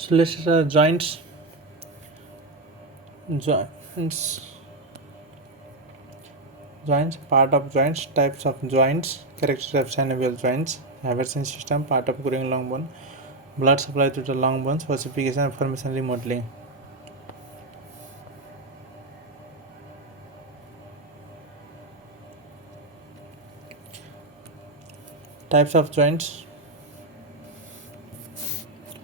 So let's joints. Joints. Joints. Part of joints. Types of joints. Characteristics of synovial joints. Haversing system. Part of growing long bone. Blood supply to the long bones. Ossification and formation remodeling. Types of joints.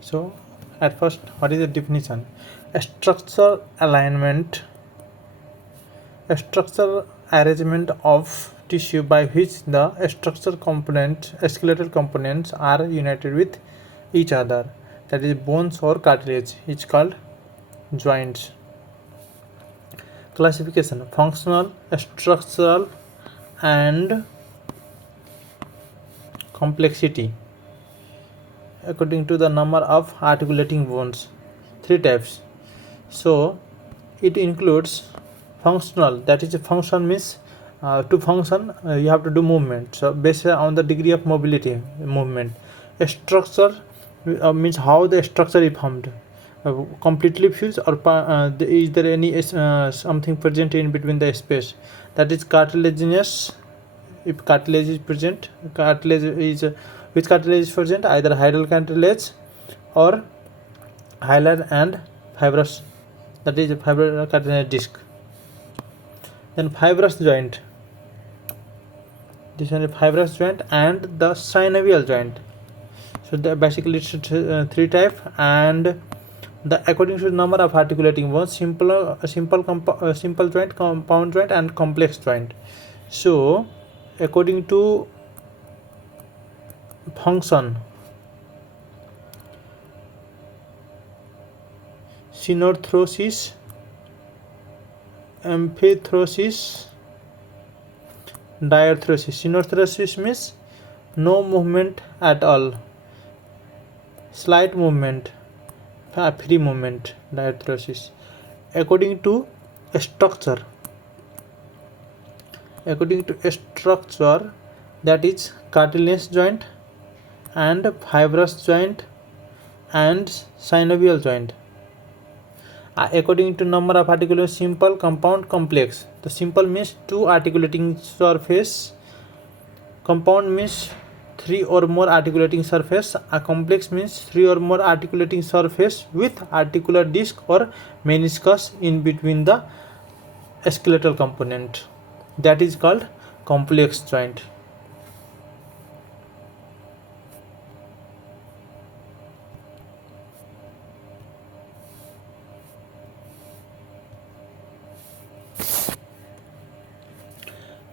So at first, what is the definition? A structural alignment, a structural arrangement of tissue by which the structural components, skeletal components are united with each other, that is bones or cartilage, is called joints. Classification: functional, structural, and complexity according to the number of articulating bones. 3 types. So it includes functional, that is a function means to function you have to do movement, so based on the degree of mobility movement. A structure means how the structure is formed, completely fused or is there any something present in between the space, that is cartilaginous. If cartilage is present, cartilage is which cartilage is present, either hyaline cartilage or hyaline and fibrous, that is fibrous cartilage disc. Then fibrous joint, this one is fibrous joint, and the synovial joint. So basically it's 3 type, and the according to the number of articulating bones: simple joint, compound joint, and complex joint. So according to function, synarthrosis, amphiarthrosis, diarthrosis. Synarthrosis means no movement at all, slight movement, free movement. Diarthrosis. According to structure, that is cartilaginous joint and fibrous joint and synovial joint. According to number of articulating: simple, compound, complex. The simple means 2 articulating surface, compound means 3 or more articulating surface, a complex means 3 or more articulating surface with articular disc or meniscus in between the skeletal component, that is called complex joint.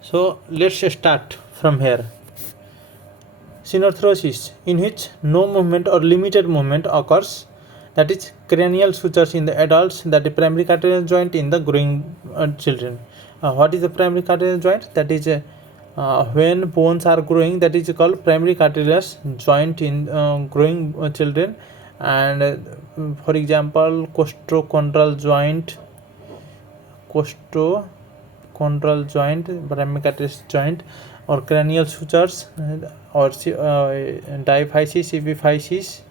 So let's start from here. Synarthrosis, in which no movement or limited movement occurs, that is cranial sutures in the adults, that is primary cartilage joint in the growing children. What is the primary cartilage joint? That is when bones are growing, that is called primary cartilage joint in growing children. And for example, costochondral joint, primary cartilage joint, or cranial sutures, or diaphysis, epiphysis.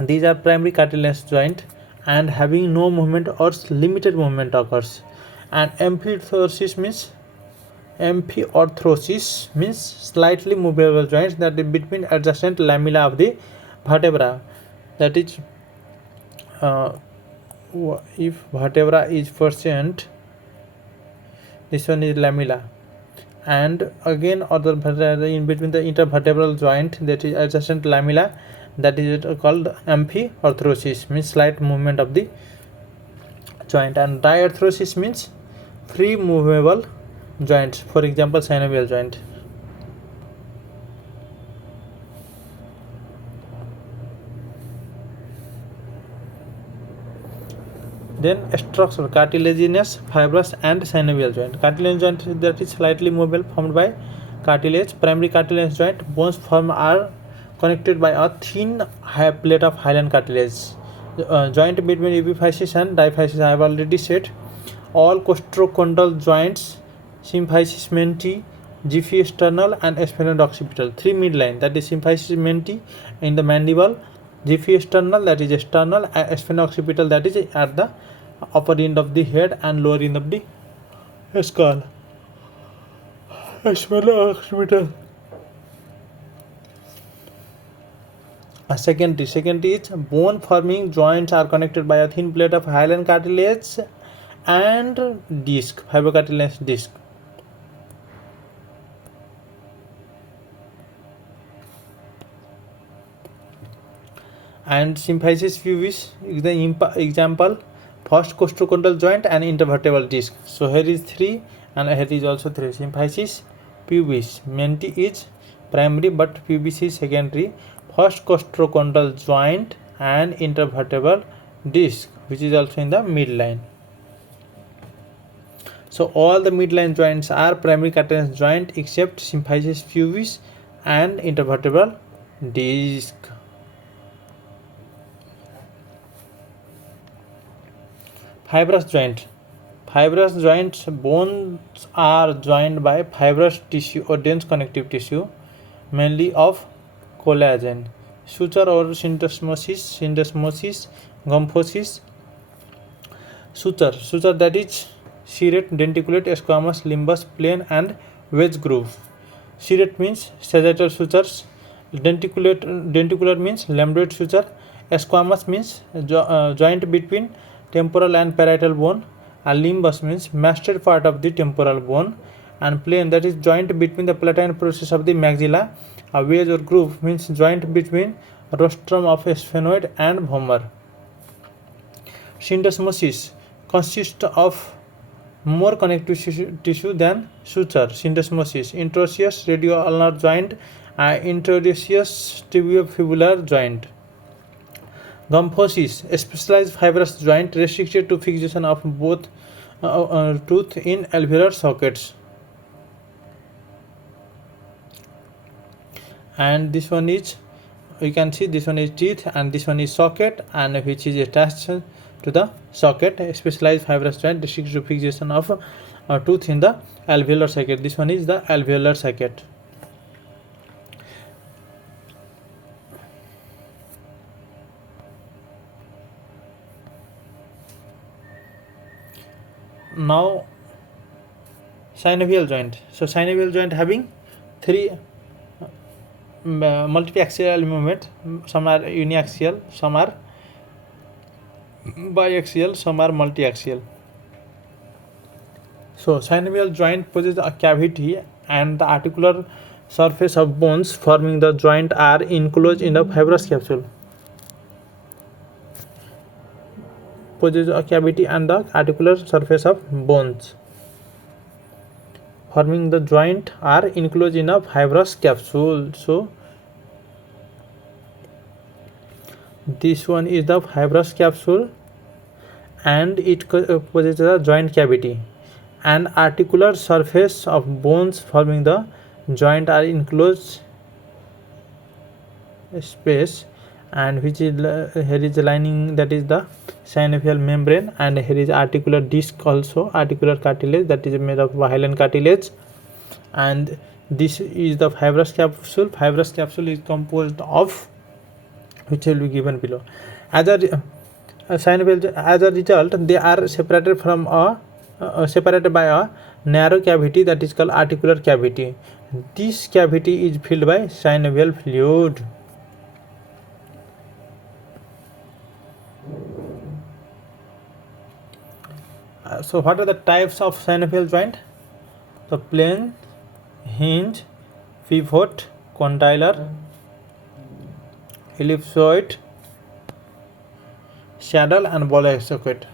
These are primary cartilage joint and having no movement or limited movement occurs. And amphiarthrosis means slightly movable joints, that is between adjacent lamella of the vertebra. That is if vertebra is present, this one is lamella, and again other vertebra in between the intervertebral joint, that is adjacent lamella, that is called amphiarthrosis, means slight movement of the joint. And diarthrosis means free movable joints, for example synovial joint. Then structure: cartilaginous, fibrous, and synovial joint. Cartilaginous joint, that is slightly movable, formed by cartilage. Primary cartilage joint, bones formed are connected by a thin plate of hyaline cartilage. Joint between epiphysis and diaphysis, I have already said. All costochondral joints: symphysis menti, GP sternal, and sphenoid occipital. 3 midline, that is symphysis menti in the mandible, Xiphisternal, that is external, sphenooccipital, that is at the upper end of the head and lower end of the skull. Sphenooccipital. Secondary is bone forming joints are connected by a thin plate of hyaline cartilage and disc, fibrocartilage disc. And symphysis pubis is the example, first costochondral joint and intervertebral disc. So here is 3 and here is also 3. Symphysis pubis, menti is primary but pubis is secondary. First costochondral joint and intervertebral disc, which is also in the midline. So all the midline joints are primary cartilage joint except symphysis pubis and intervertebral disc. Fibrous joint. Fibrous joints, bones are joined by fibrous tissue or dense connective tissue, mainly of collagen. Suture or syndesmosis, gomphosis. Suture, that is serrate, denticulate, squamous, limbus, plain and wedge groove. Serrate means sagittal sutures. Denticular means lambdoid suture. Squamous means joint between temporal and parietal bone, and limbus means masted part of the temporal bone, and plain, that is joint between the palatine process of the maxilla. A wedge or groove means joint between rostrum of sphenoid and vomer. Syndesmosis consists of more connective tissue than suture. Syndesmosis, interosseous radioulnar joint, interosseous tibiofibular joint. Gomphosis, a specialized fibrous joint restricted to fixation of both tooth in alveolar sockets. And this one is, you can see this one is teeth and this one is socket, and which is attached to the socket. A specialized fibrous joint restricted to fixation of tooth in the alveolar socket. This one is the alveolar socket. Now synovial joint. So synovial joint having 3 multiaxial movement. Some are uniaxial, some are biaxial, some are multiaxial. So synovial joint possesses a cavity and the articular surface of bones forming the joint are enclosed in a fibrous capsule. Possesses a cavity and the articular surface of bones forming the joint are enclosed in a fibrous capsule. So this one is the fibrous capsule and it possesses a joint cavity and articular surface of bones forming the joint are enclosed space, and which is here is the lining, that is the synovial membrane, and here is articular disc, also articular cartilage, that is made of hyaline cartilage, and this is the fibrous capsule. Fibrous capsule is composed of, which will be given below. As a synovial, as a result, they are separated from separated by a narrow cavity that is called articular cavity. This cavity is filled by synovial fluid. So what are the types of synovial joint? So plain, hinge, pivot, condylar, ellipsoid, saddle and ball socket.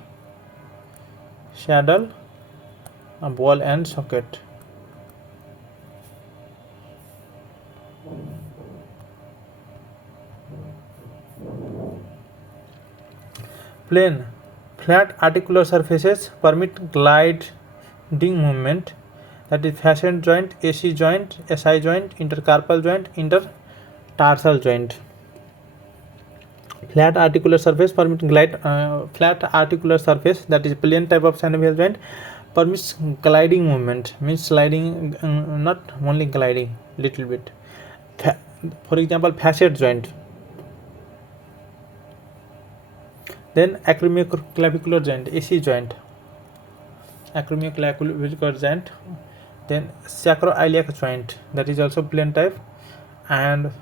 Saddle, ball and socket. Plain, flat articular surfaces permit gliding movement, that is facet joint, AC joint, SI joint, intercarpal joint, intertarsal joint. Flat articular surface permit glide. Flat articular surface, that is plain type of synovial joint, permits gliding movement, means sliding, not only gliding, little bit. For example, facet joint. Then acromioclavicular joint, AC joint, acromioclavicular joint. Then sacroiliac joint, that is also plain type. And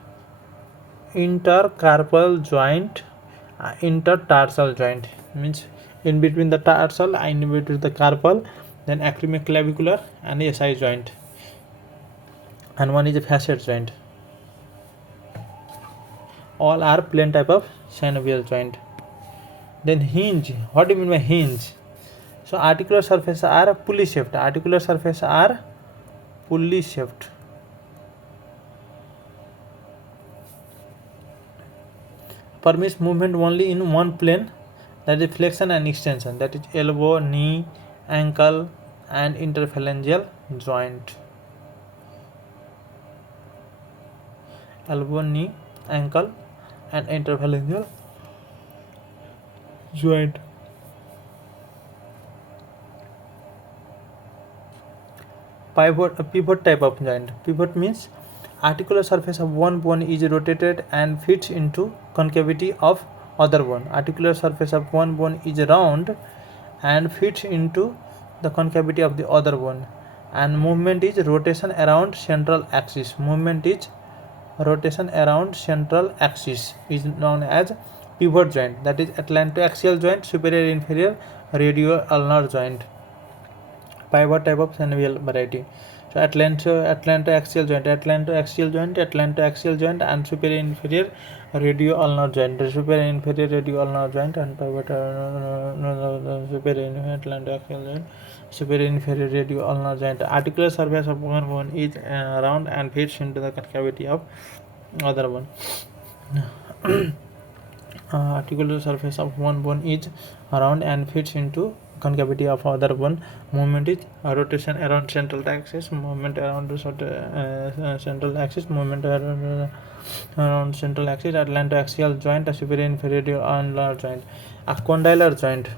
intercarpal joint, intertarsal joint means in between the tarsal and in between the carpal. Then acromioclavicular and SI joint, and one is a facet joint. All are plain type of synovial joint. Then hinge, what do you mean by hinge? So articular surface are pulley shaped, articular surface are pulley shaped. Permits movement only in one plane, that is flexion and extension, that is elbow, knee, ankle and interphalangeal joint. Elbow, knee, ankle and interphalangeal joint. Pivot type of joint. Pivot means articular surface of one bone is rotated and fits into concavity of other bone. Articular surface of one bone is round and fits into the concavity of the other bone, and movement is rotation around central axis. Movement is rotation around central axis is known as pivot joint. That is atlantoaxial joint, superior inferior radio-ulnar joint. Pivot type of synovial variety. So atlantoaxial joint, and superior inferior radio-ulnar joint. The superior inferior radio-ulnar joint and pivot superior atlantoaxial joint, superior inferior radio-ulnar joint. Articular surface of one bone is round and fits into the cavity of other bone. Articular surface of one bone is round and fits into concavity of other bone. Movement is rotation around central axis, movement around central axis, movement around central axis. Atlantoaxial joint, a superior inferior ulnar joint. A condylar joint,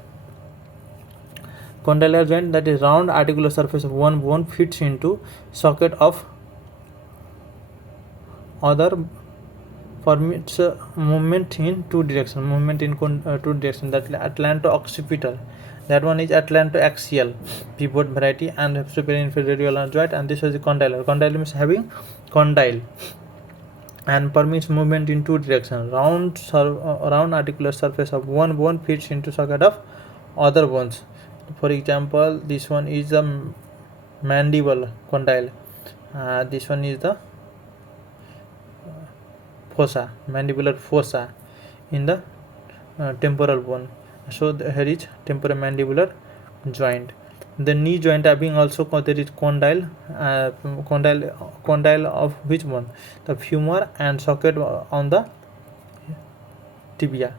that is round articular surface of one bone fits into socket of other, permits movement in two directions, two directions. That atlanto-occipital, that one is atlantoaxial pivot variety and superior inferior ulnar joint, and this is the condylar. Condylar means having condyle and permits movement in two directions. Round articular surface of one bone fits into socket of other bones. For example, this one is the mandible condyle, this one is the fossa, mandibular fossa in the temporal bone. So here is temporomandibular joint. The knee joint having also there is condyle, condyle of which one? The femur and socket on the tibia.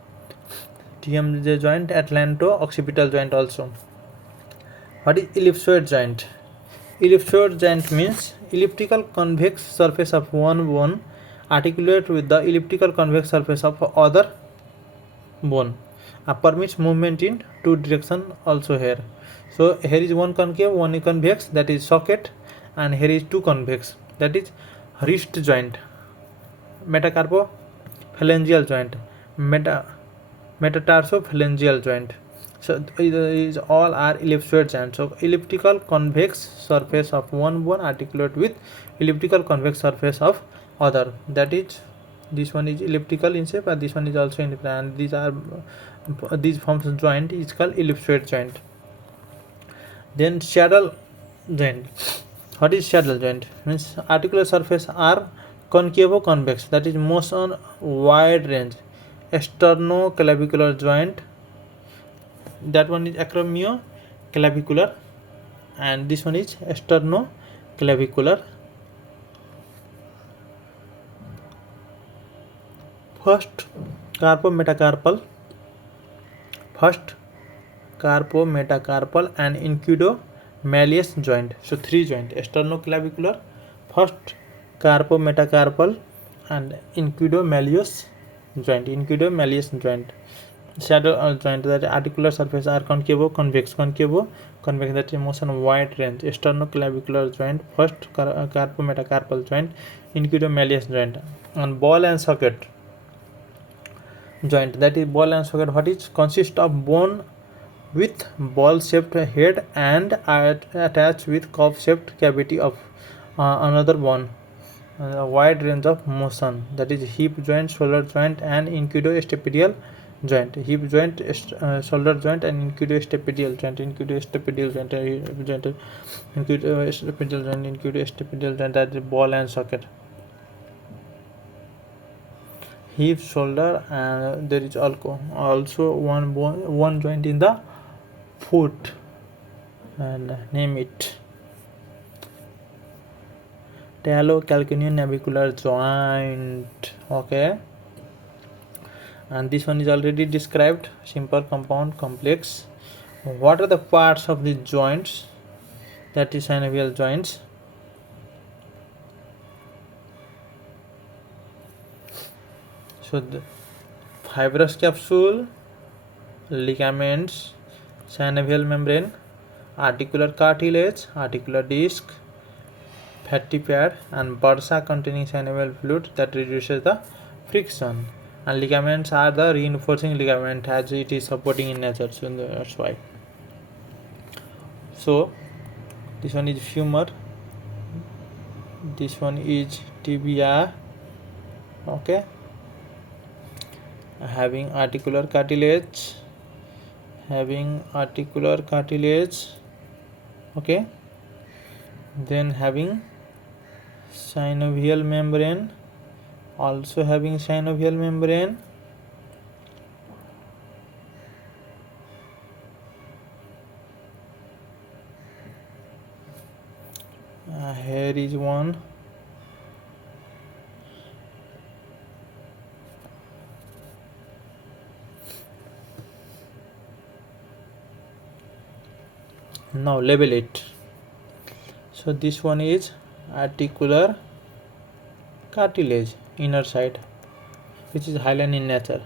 TMJ joint, atlanto-occipital joint also. What is ellipsoid joint? Ellipsoid joint means elliptical convex surface of one bone articulate with the elliptical convex surface of other bone. Permits movement in two directions also here. So here is one concave, one convex, that is socket, and here is two convex, that is wrist joint, metacarpophalangeal joint, metatarsophalangeal joint. So these all are ellipsoid joints. So elliptical convex surface of one bone articulate with elliptical convex surface of other, that is this one is elliptical in shape and this one is also in shape, and these forms of joint is called ellipsoid joint. Then saddle joint. What is saddle joint? Means articular surface are concavo-convex, that is motion wide range. Sternoclavicular joint, that one is acromioclavicular and this one is sternoclavicular. First carpometacarpal and incudo-malleus joint. So three joint: sternoclavicular, first carpometacarpal and incudo-malleus joint. Saddle joint, that articular surface are concavo-convex, that is motion wide range. Sternoclavicular joint, first carpometacarpal joint, incudo-malleus joint. And ball and socket. joint, that is ball and socket. What is consist of bone with ball shaped head and attached with cup shaped cavity of another bone. A wide range of motion, that is hip joint, shoulder joint and incudostapedial joint. Hip joint, shoulder joint and incudostapedial joint. Incudostapedial joint, incudostapedial joint, that is ball and socket. Hip, shoulder, and there is also one joint in the foot, and name it talocalcaneal navicular joint. Okay, and this one is already described: simple, compound, complex. What are the parts of the joints? That is synovial joints. So the fibrous capsule, ligaments, synovial membrane, articular cartilage, articular disc, fatty pad, and bursa containing synovial fluid that reduces the friction. And ligaments are the reinforcing ligament as it is supporting in nature, so that's why. So this one is femur, this one is tibia. Okay, having articular cartilage, okay, then having synovial membrane, also having synovial membrane, here is one, now label it. So this one is articular cartilage, inner side, which is hyaline in nature.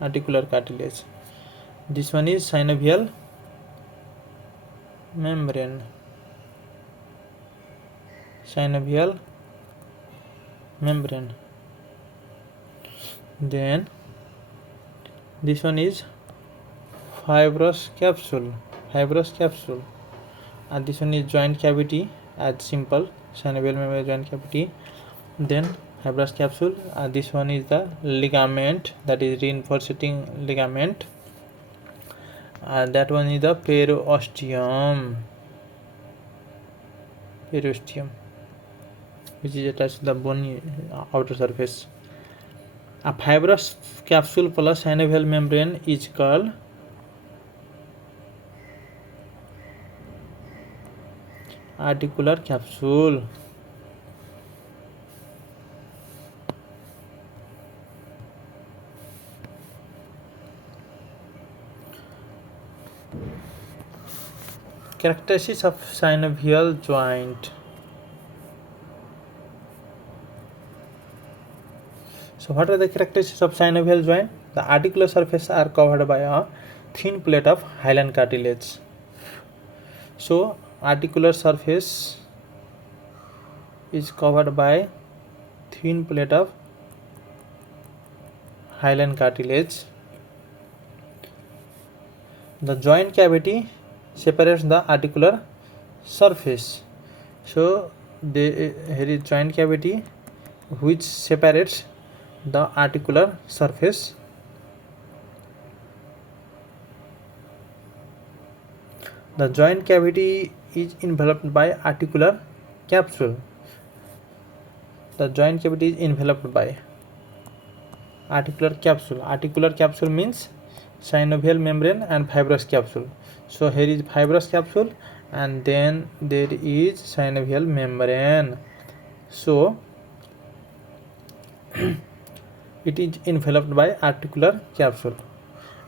Articular cartilage. This one is synovial membrane, then this one is fibrous capsule, and this one is joint cavity, as simple synovial membrane joint cavity, then fibrous capsule, and this one is the ligament, that is reinforcing ligament, and that one is the periosteum, which is attached to the bony outer surface. A fibrous capsule plus synovial membrane is called articular capsule. Characteristics of synovial joint. So what are the characteristics of synovial joint? The articular surface are covered by a thin plate of hyaline cartilage. So articular surface is covered by thin plate of hyaline cartilage. The joint cavity separates the articular surface. So here is joint cavity which separates the articular surface. The joint cavity is enveloped by articular capsule. Articular capsule means synovial membrane and fibrous capsule. So here is fibrous capsule and then there is synovial membrane. So it is enveloped by articular capsule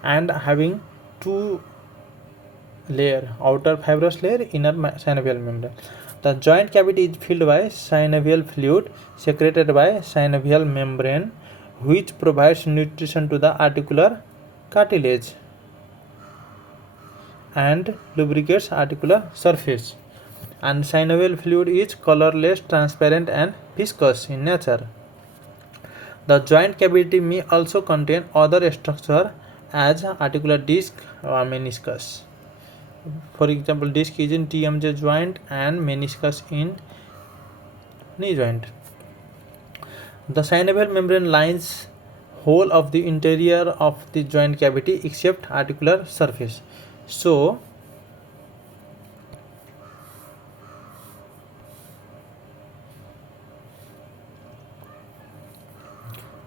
and having two layer, outer fibrous layer, inner synovial membrane. The joint cavity is filled by synovial fluid secreted by synovial membrane, which provides nutrition to the articular cartilage and lubricates articular surface. and synovial fluid is colorless, transparent, and viscous in nature. The joint cavity may also contain other structure as articular disc or meniscus. For example, disc is in TMJ joint and meniscus in knee joint. The synovial membrane lines whole of the interior of the joint cavity except articular surface. So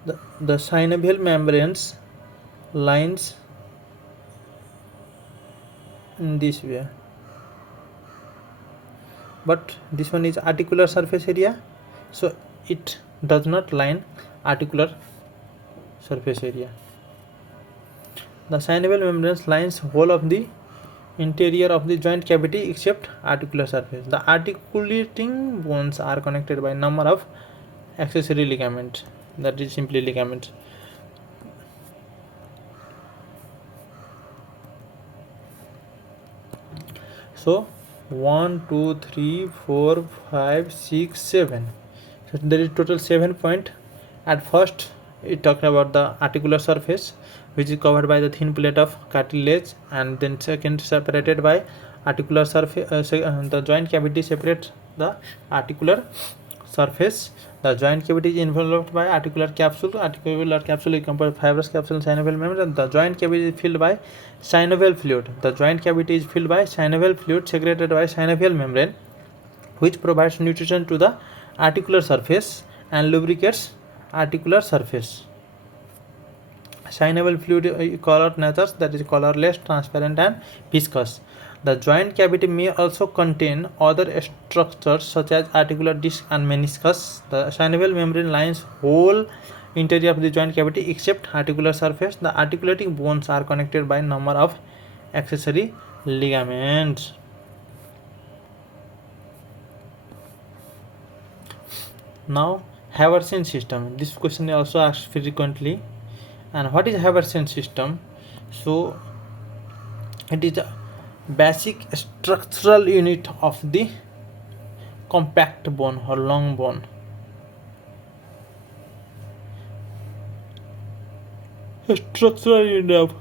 the synovial membranes lines in this way, but this one is articular surface area, so it does not line articular surface area. The synovial membranes lines whole of the interior of the joint cavity except articular surface. The articulating bones are connected by number of accessory ligaments, that is simply ligaments. So 1 2 3 4 5 6 7, so there is total 7 point. At first it talked about the articular surface, which is covered by the thin plate of cartilage, and then second separated by articular surface. The joint cavity separates the articular surface. The joint cavity is enveloped by articular capsule. Articular capsule is composed of fibrous capsule and synovial membrane. The joint cavity is filled by synovial fluid. The joint cavity is filled by synovial fluid secreted by synovial membrane, which provides nutrition to the articular surface and lubricates articular surface. Synovial fluid color natures, that is colorless, transparent, and viscous. The joint cavity may also contain other structures such as articular disc and meniscus. The synovial membrane lines whole interior of the joint cavity except articular surface. The articulating bones are connected by number of accessory ligaments. Now, Haversian system. This question is also asked frequently. And what is Haversian system? So, it is a basic structural unit of the compact bone or long bone. Structural unit of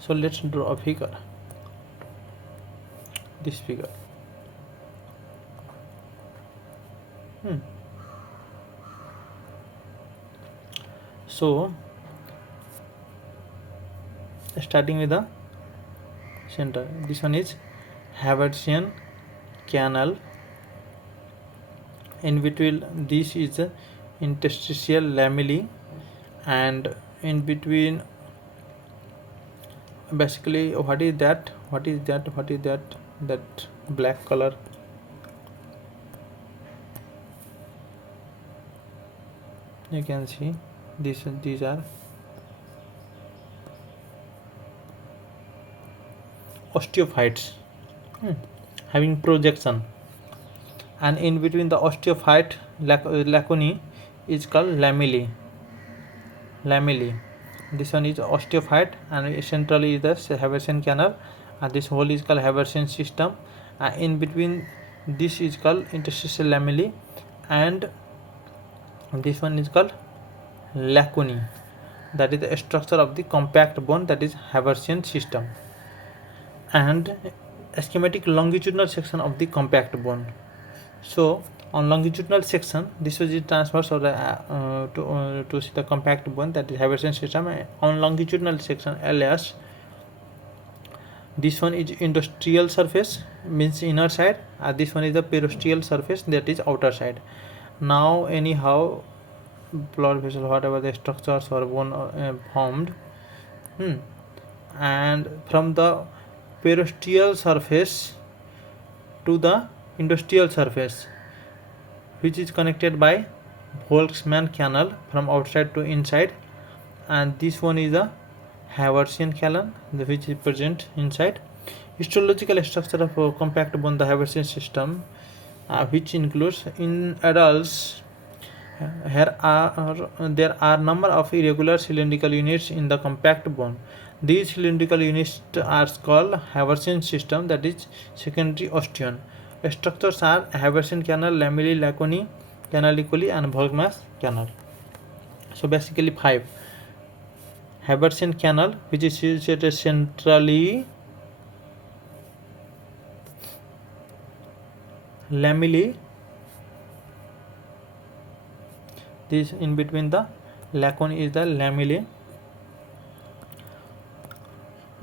so let's draw a figure. This figure. So starting with the center, this one is Haversian canal. In between this is the interstitial lamellae, and in between, basically, what is that that black color? You can see these are osteophytes having projection, and in between the osteophyte lacunae is called lamellae. This one is osteophyte, and centrally is the Haversian canal, and this whole is called Haversian system. In between this is called interstitial lamellae, and this one is called lacunae. That is the structure of the compact bone, that is Haversian system. And schematic longitudinal section of the compact bone. So on longitudinal section, this is the transverse or to see the compact bone, that is Haversian system. On longitudinal section LS, this one is industrial surface, means inner side, and this one is the perosteal surface, that is outer side. Now anyhow, blood vessel, whatever the structures or bone formed, and from the perosteal surface to the industrial surface, which is connected by Volkmann canal from outside to inside, and this one is the Haversian canal, which is present inside. Histological structure of compact bone, the Haversian system, which includes in adults. There are number of irregular cylindrical units in the compact bone. These cylindrical units are called Haversian system, that is secondary osteon. Structures are Haversian canal, lamellae, Laconi, canaliculi, and Volkmann canal. So basically 5. Haversian canal, which is situated centrally, lamellae, this in between the Laconi is the lamellae,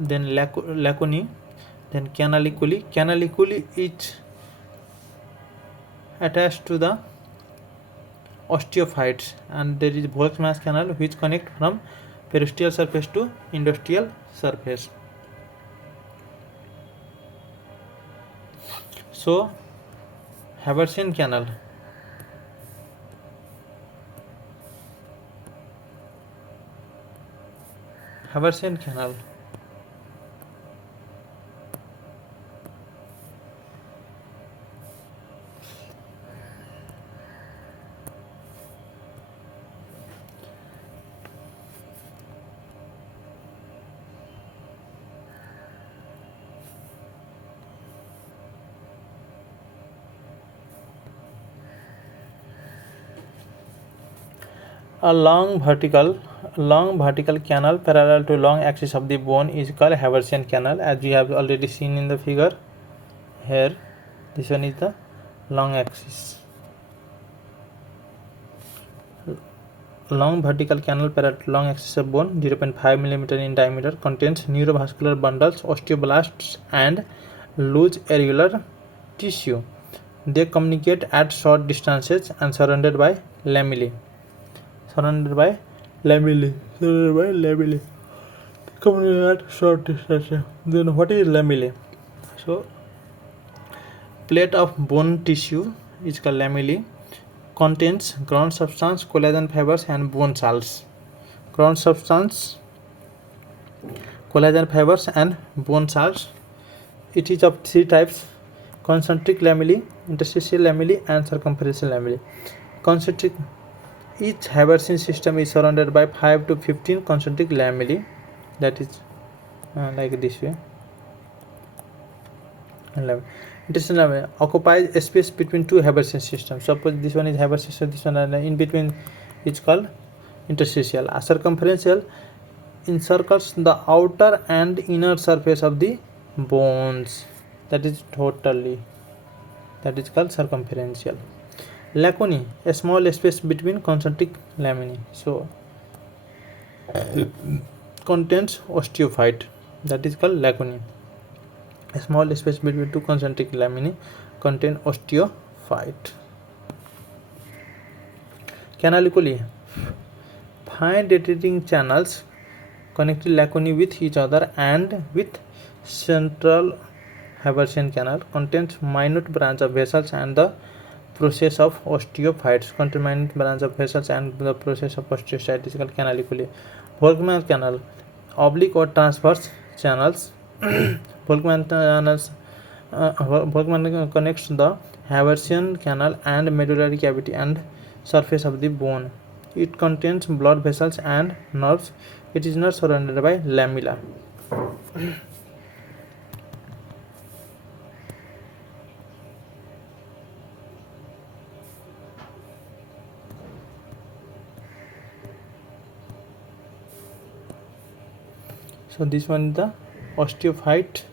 then Laconi, then canaliculi. Canaliculi is attached to the osteophytes, and there is Volkmann canal which connect from periosteal surface to endosteal surface. So Haversian canal, Haversian canal, a long vertical canal parallel to long axis of the bone is called Haversian canal, as we have already seen in the figure here. This one is the long axis. Long vertical canal parallel to long axis of bone, 0.5 mm in diameter, contains neurovascular bundles, osteoblasts, and loose areolar tissue. They communicate at short distances and surrounded by lamellae. Communicate at short distances. Then what is lamellae? So plate of bone tissue is called lamellae. Contains ground substance, collagen fibers, and bone salts. Ground substance, collagen fibers, and bone salts. It is of 3 types: concentric lamellae, interstitial lamellae, and circumferential lamellae. Concentric. Each Haversian system is surrounded by 5 to 15 concentric lamellae, that is like this way. Interstitial lamellae occupies a space between 2 Haversian systems. Suppose this one is Haversian, so this one in between is called interstitial. A circumferential encircles the outer and inner surface of the bones. That is called circumferential. Laconi, a small space between concentric lamellae. So contains osteophyte, that is called Laconi. A small space between 2 concentric lamellae contain osteophyte. Canaliculi, fine rotating channels connecting Laconi with each other and with central Haversian canal, contains minute branch of vessels and the process of osteophytes. Contain minute branch of vessels and the process of osteophytes is called canaliculi. Volkmann canal, oblique or transverse channels. Volkmann connects the Haversian canal and medullary cavity and surface of the bone. It contains blood vessels and nerves. It is not surrounded by lamella. So this one is the osteophyte,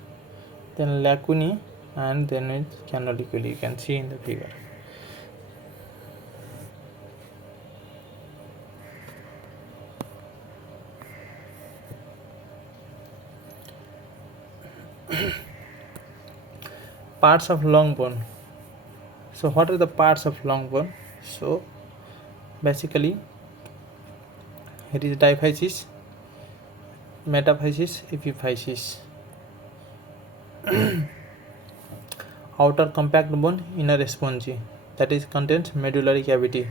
then Lacuni, and then it's canaliculi. You can see in the figure. Parts of long bone. So what are the parts of long bone? So basically it is diaphysis, metaphysis, epiphysis. Outer compact bone, inner spongy, that is contains medullary cavity,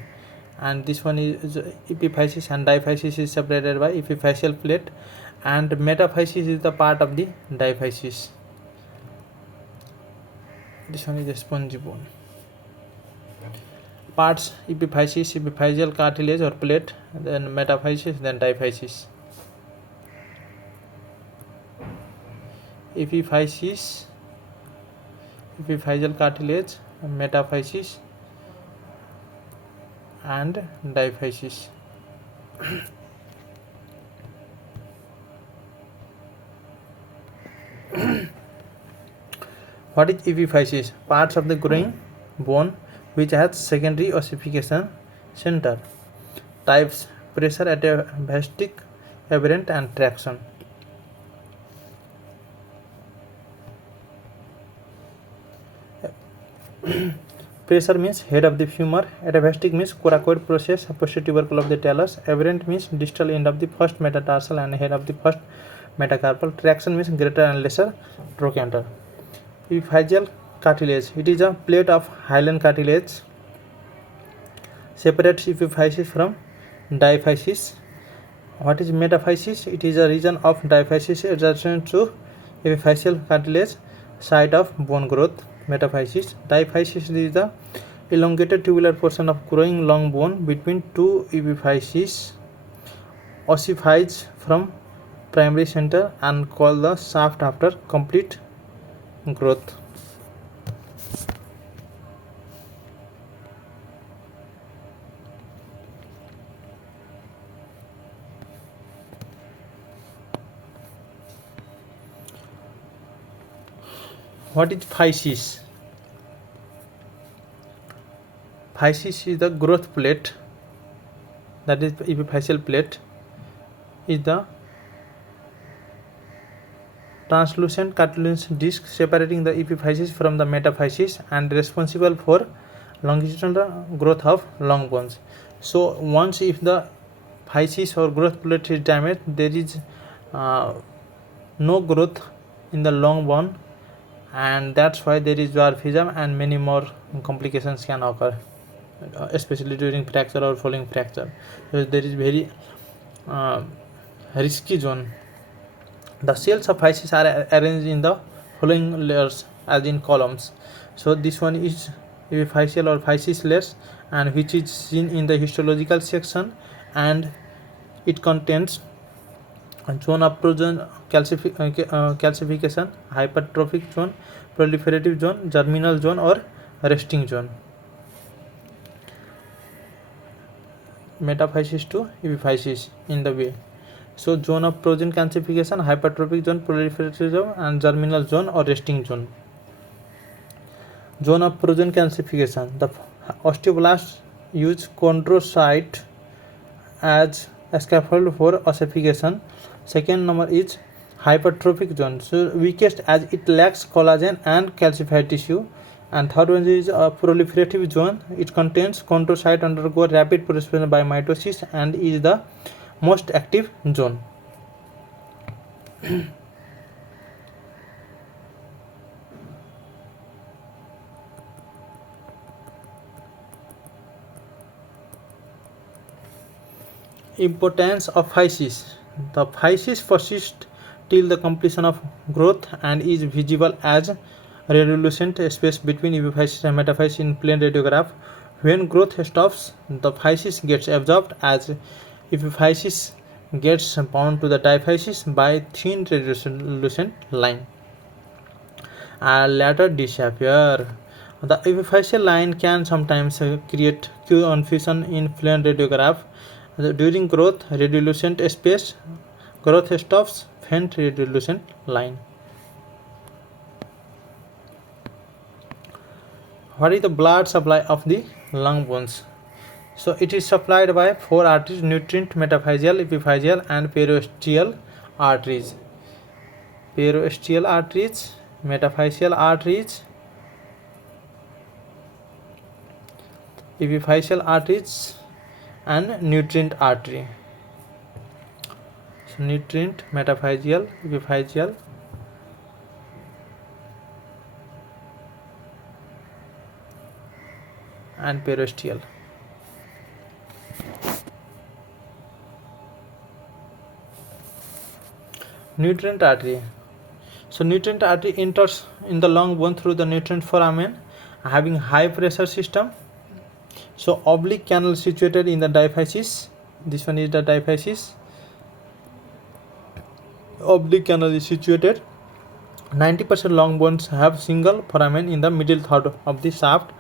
and this one is epiphysis, and diaphysis is separated by epiphyseal plate, and metaphysis is the part of the diaphysis. This one is the spongy bone. Parts: epiphysis, epiphyseal cartilage or plate, then metaphysis, then diaphysis. epiphysis, epiphyseal cartilage, metaphysis, and diphysis. What is epiphysis? Parts of the growing bone which has secondary ossification center. Types: pressure atavistic, aberrant, and traction. Pressure means head of the femur. Atavistic means coracoid process, posterior tubercle of the talus. Aberrant means distal end of the first metatarsal and head of the first metacarpal. Traction means greater and lesser trochanter. Epiphyseal cartilage. It is a plate of hyaline cartilage. Separates epiphysis from diphysis. What is metaphysis? It is a region of diphysis adjacent to epiphyseal cartilage, site of bone growth. Metaphysis. Diphysis is the elongated tubular portion of growing long bone between two epiphyses, ossifies from primary center and called the shaft after complete growth. What is physis? Physis is the growth plate, that is epiphyseal plate, is the translucent cartilaginous disc separating the epiphysis from the metaphysis and responsible for longitudinal growth of long bones. So once if the physis or growth plate is damaged, there is no growth in the long bone, and that's why there is dwarfism and many more complications can occur, especially during fracture or falling fracture. So there is very risky zone. The cells of physis are arranged in the following layers as in columns. So this one is epiphyseal or physis layers, and which is seen in the histological section, and it contains zone of calcification, hypertrophic zone, proliferative zone, germinal zone, or resting zone. Metaphysis to epiphysis in the way. So zone of progen calcification, hypertrophic zone, proliferative zone, and germinal zone or resting zone. Zone of progen calcification. The osteoblasts use chondrocyte as a scaffold for ossification. Second number is hypertrophic zone, so weakest as it lacks collagen and calcified tissue. And third one is a proliferative zone. It contains chondrocyte undergo rapid proliferation by mitosis and is the most active zone. Importance of physis. The physis persists till the completion of growth and is visible as radiolucent space between epiphysis and metaphysis in plain radiograph. When growth stops, the physis gets absorbed as epiphysis gets bound to the diphysis by thin radiolucent line and later disappear. The epiphyseal line can sometimes create confusion in plain radiograph. During growth, radiolucent space, growth stops, faint radiolucent line. What is the blood supply of the long bones? So it is supplied by 4 arteries: nutrient, metaphyseal, epiphyseal, and periosteal arteries. Periosteal arteries, metaphyseal arteries, epiphyseal arteries, and nutrient artery. So nutrient, metaphyseal, epiphyseal, and periosteal. Nutrient artery. So nutrient artery enters in the long bone through the nutrient foramen, having high pressure system. So oblique canal situated in the diphysis. This one is the diphysis. Oblique canal is situated 90% long bones have single foramen in the middle third of the shaft.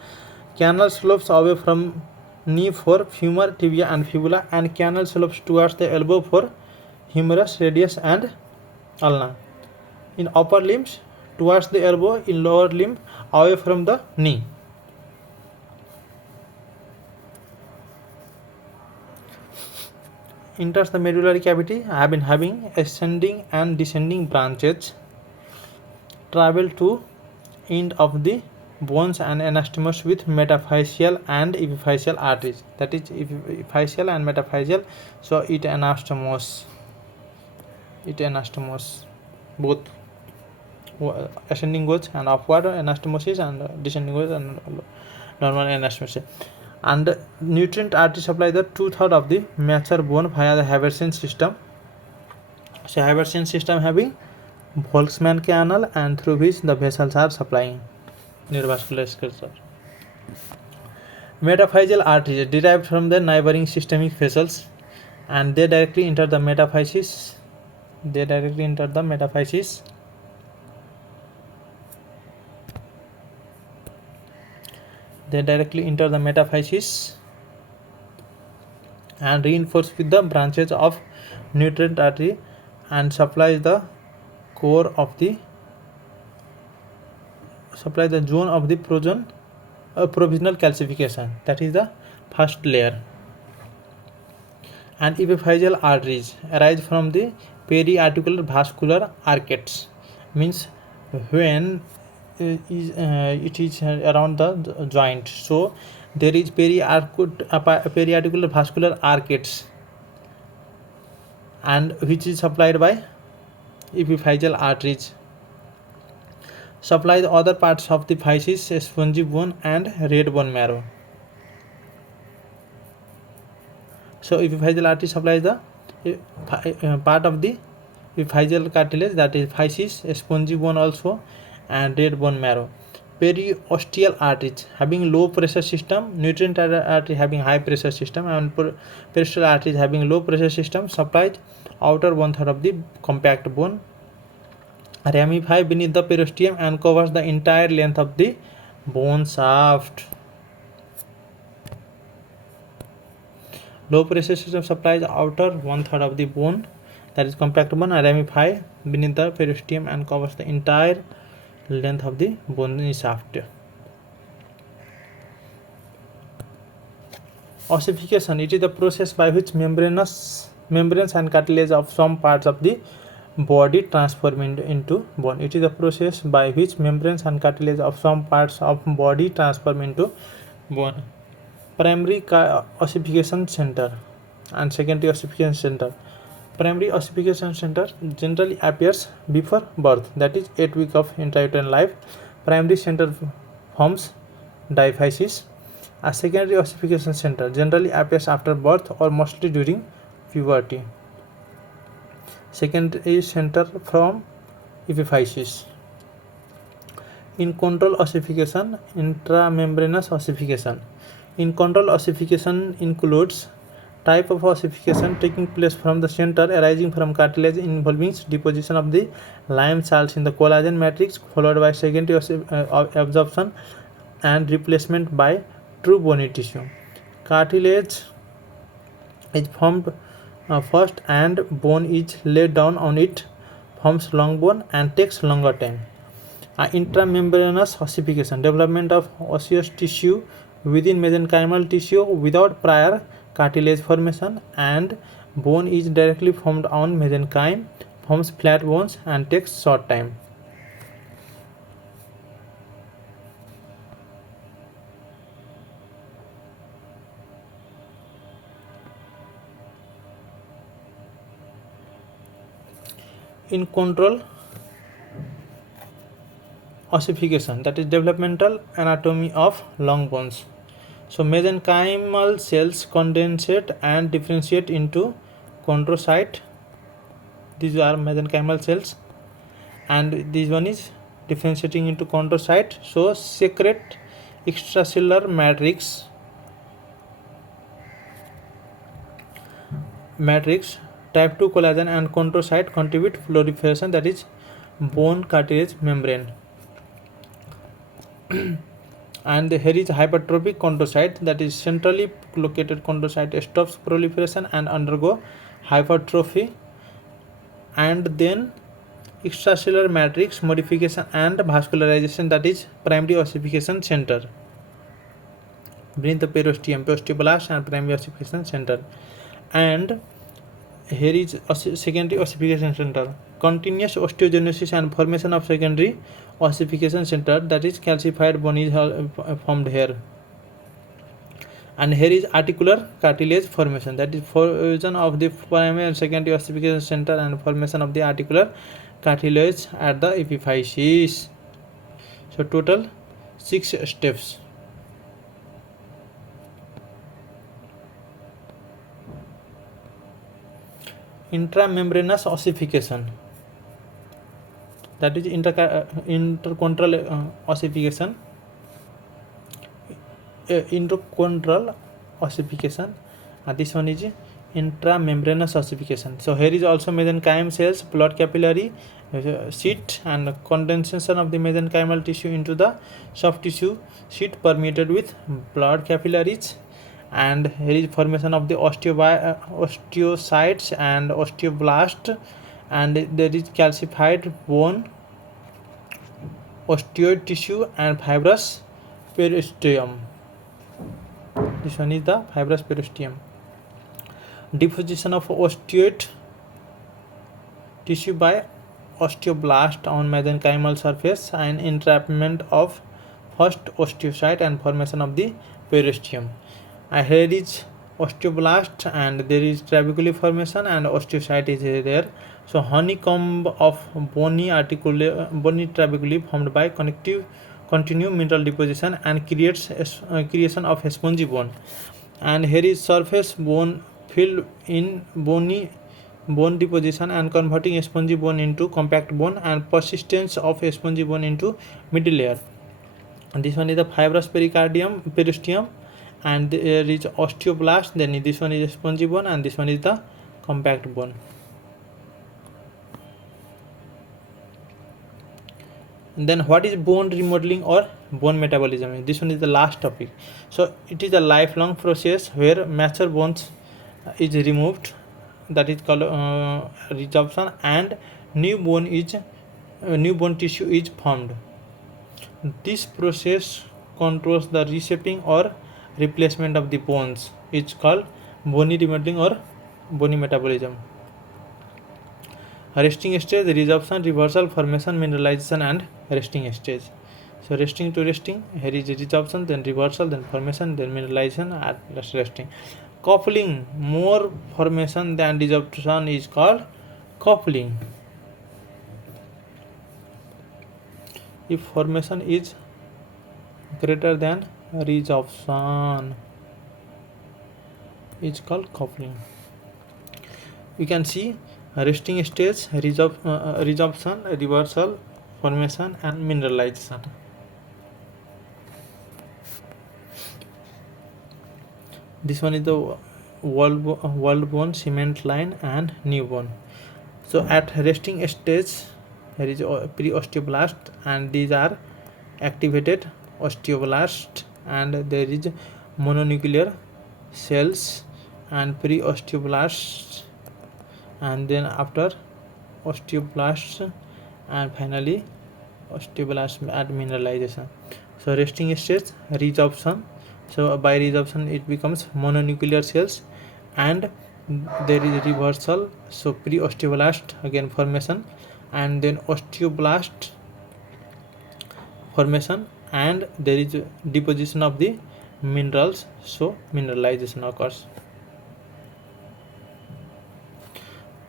Canal slopes away from knee for femur, tibia, and fibula, and canal slopes towards the elbow for humerus, radius, and ulna. In upper limbs, towards the elbow, in lower limb, away from the knee. Enters the medullary cavity, having ascending and descending branches, travel to end of the bones and anastomos with metaphyseal and epiphyseal arteries. That is epiphyseal and metaphyseal. So it anastomos, both ascending goes and upward anastomosis and descending goes and normal anastomosis. And nutrient artery supply the 2/3 of the mature bone via the Haversian system. So Haversian system having Volksmann canal, and through which the vessels are supplying neurovascular structure. Metaphyseal arteries derived from the neighboring systemic vessels, and they directly enter the metaphysis. They directly enter the metaphysis. And reinforce with the branches of nutrient artery and supply the core of the zone of the provisional calcification. That is the first layer. And epiphyseal arteries arise from the periarticular vascular arcades, means when it is around the joint. So there is periarticular vascular arcades, and which is supplied by epiphyseal arteries. Supply the other parts of the physis, spongy bone, and red bone marrow. So epiphyseal artery supplies the part of the epiphyseal cartilage, that is physis, spongy bone also, and red bone marrow. Periosteal arteries having low pressure system, nutrient artery having high pressure system, and periosteal arteries having low pressure system supplies outer 1/3 of the compact bone, ramify beneath the periosteum and covers the entire length of the bone shaft. Low pressure system supplies outer 1/3 of the bone, that is compact bone, and ramify beneath the periosteum and covers the entire length of the bony shaft. Ossification, it is the process by which membranes and cartilage of some parts of the body transform into bone. It is the process by which membranes and cartilage of some parts of body transform into bone. Primary ossification center and secondary ossification center. Primary ossification center generally appears before birth, that is 8 weeks of intrauterine life. Primary center forms diaphysis. A secondary ossification center generally appears after birth or mostly during puberty. Secondary center from epiphysis. In control ossification, intramembranous ossification. In control ossification includes type of ossification taking place from the center arising from cartilage involving deposition of the lime salts in the collagen matrix, followed by secondary absorption and replacement by true bony tissue. Cartilage is formed first and bone is laid down on it, forms long bone and takes longer time. Intramembranous ossification, development of osseous tissue within mesenchymal tissue without prior cartilage formation, and bone is directly formed on mesenchyme, forms flat bones and takes short time. In control ossification, that is developmental anatomy of long bones. So mesenchymal cells condensate and differentiate into chondrocyte. These are mesenchymal cells, and this one is differentiating into chondrocyte. So secrete extracellular matrix type 2 collagen and chondrocyte contribute proliferation, that is bone cartilage membrane. And here is hypertrophic chondrocyte, that is centrally located chondrocyte stops proliferation and undergo hypertrophy, and then extracellular matrix modification and vascularization, that is primary ossification center. Beneath the periosteum, osteoblast and primary ossification center. And here is secondary ossification center, continuous osteogenesis and formation of secondary ossification center, that is calcified bone is formed here. And here is articular cartilage formation, that is fusion of the primary and secondary ossification center and formation of the articular cartilage at the epiphysis. So total 6 steps. Intramembranous ossification, that is interchondral ossification. Interchondral ossification, and this one is intramembranous ossification. So here is also mesenchyme cells, blood capillary sheet, and condensation of the mesenchymal tissue into the soft tissue sheet permeated with blood capillaries. And here is formation of the osteocytes and osteoblast, and there is calcified bone, osteoid tissue, and fibrous periosteum. This one is the fibrous periosteum. Deposition of osteoid tissue by osteoblast on mesenchymal surface, and entrapment of first osteocyte, and formation of the periosteum. Here is osteoblast, and there is trabeculae formation, and osteocyte is there. So honeycomb of bony trabeculae formed by continue mineral deposition and creation of a spongy bone. And here is surface bone filled in bony bone deposition and converting a spongy bone into compact bone, and persistence of a spongy bone into middle layer. And this one is the fibrous periosteum, and there is osteoblast, then this one is a spongy bone, and this one is the compact bone. And then what is bone remodeling or bone metabolism? This one is the last topic. So it is a lifelong process where mature bones is removed, that is called resorption, and new bone tissue is formed. This process controls the reshaping or replacement of the bones. It's called bony remodeling or bony metabolism. Resting stage, resorption, reversal, formation, mineralization, and resting stage. So resting to resting, here is resorption, then reversal, then formation, then mineralization, and resting. Coupling, more formation than resorption is called coupling. If formation is greater than resorption, is called coupling. You can see resting stage, resorption, reversal, formation, and mineralization. This one is the walled bone, cement line, and new bone. So at resting stage, there is pre-osteoblast, and these are activated osteoblast, and there is mononuclear cells and pre-osteoblast, and then after osteoblast, and finally osteoblast at mineralization. So resting stage, resorption. So by resorption it becomes mononuclear cells, and there is reversal. So pre-osteoblast again formation, and then osteoblast formation, and there is deposition of the minerals, so mineralization occurs.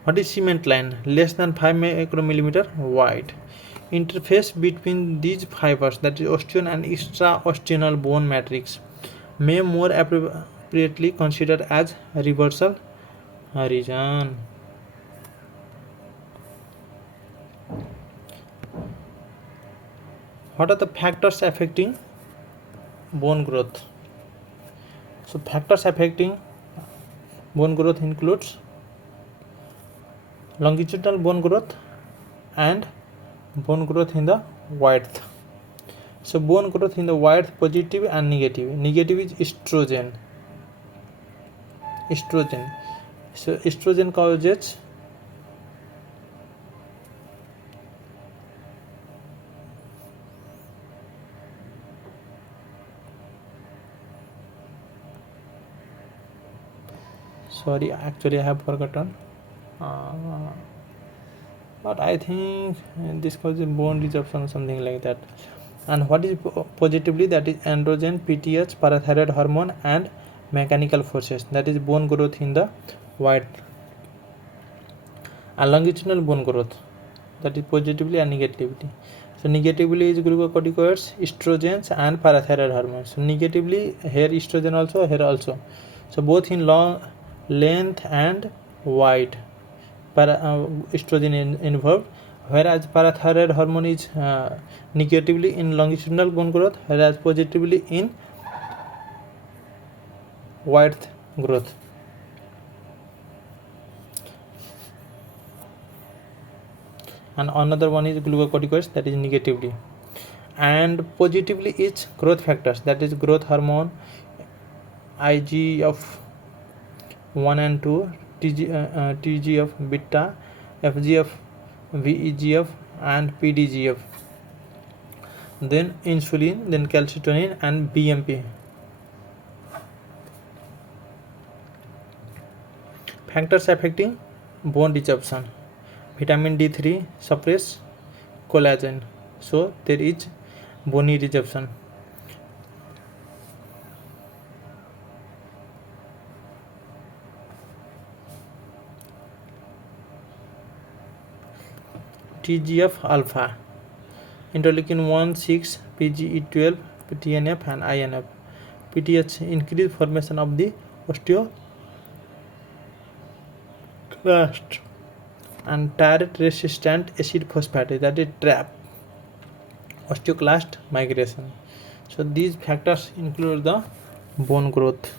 What is cement line? Less than 5 micrometer wide. Interface between these fibers, that is osteon and extraosteal bone matrix, may more appropriately considered as reversal region. What are the factors affecting bone growth? So factors affecting bone growth includes longitudinal bone growth and bone growth in the width. So bone growth in the width, positive and negative. Negative is estrogen. So estrogen causes sorry, actually I have forgotten, but I think this causes bone resorption or something like that. And what is positively, that is androgen, PTH, parathyroid hormone and mechanical forces, that is bone growth in the white. And longitudinal bone growth, that is positively and negatively. So negatively is glucocorticoids, estrogens and parathyroid hormones. So negatively here estrogen also, here also. So both in long length and wide, estrogen involved, whereas parathyroid hormone is negatively in longitudinal bone growth, whereas positively in width growth. And another one is glucocorticoids, that is negatively. And positively is growth factors, that is growth hormone, IGF 1 and 2, TGF beta, FGF, VEGF and PDGF, then insulin, then calcitonin and BMP. Factors affecting bone resorption: vitamin D3 suppress collagen, so there is bony resorption. TGF alpha, interleukin 1, 6, PGE12, TNF and INF. PTH increase formation of the osteoclast and tyrate resistant acid phosphatase, that is TRAP, osteoclast migration. So these factors include the bone growth.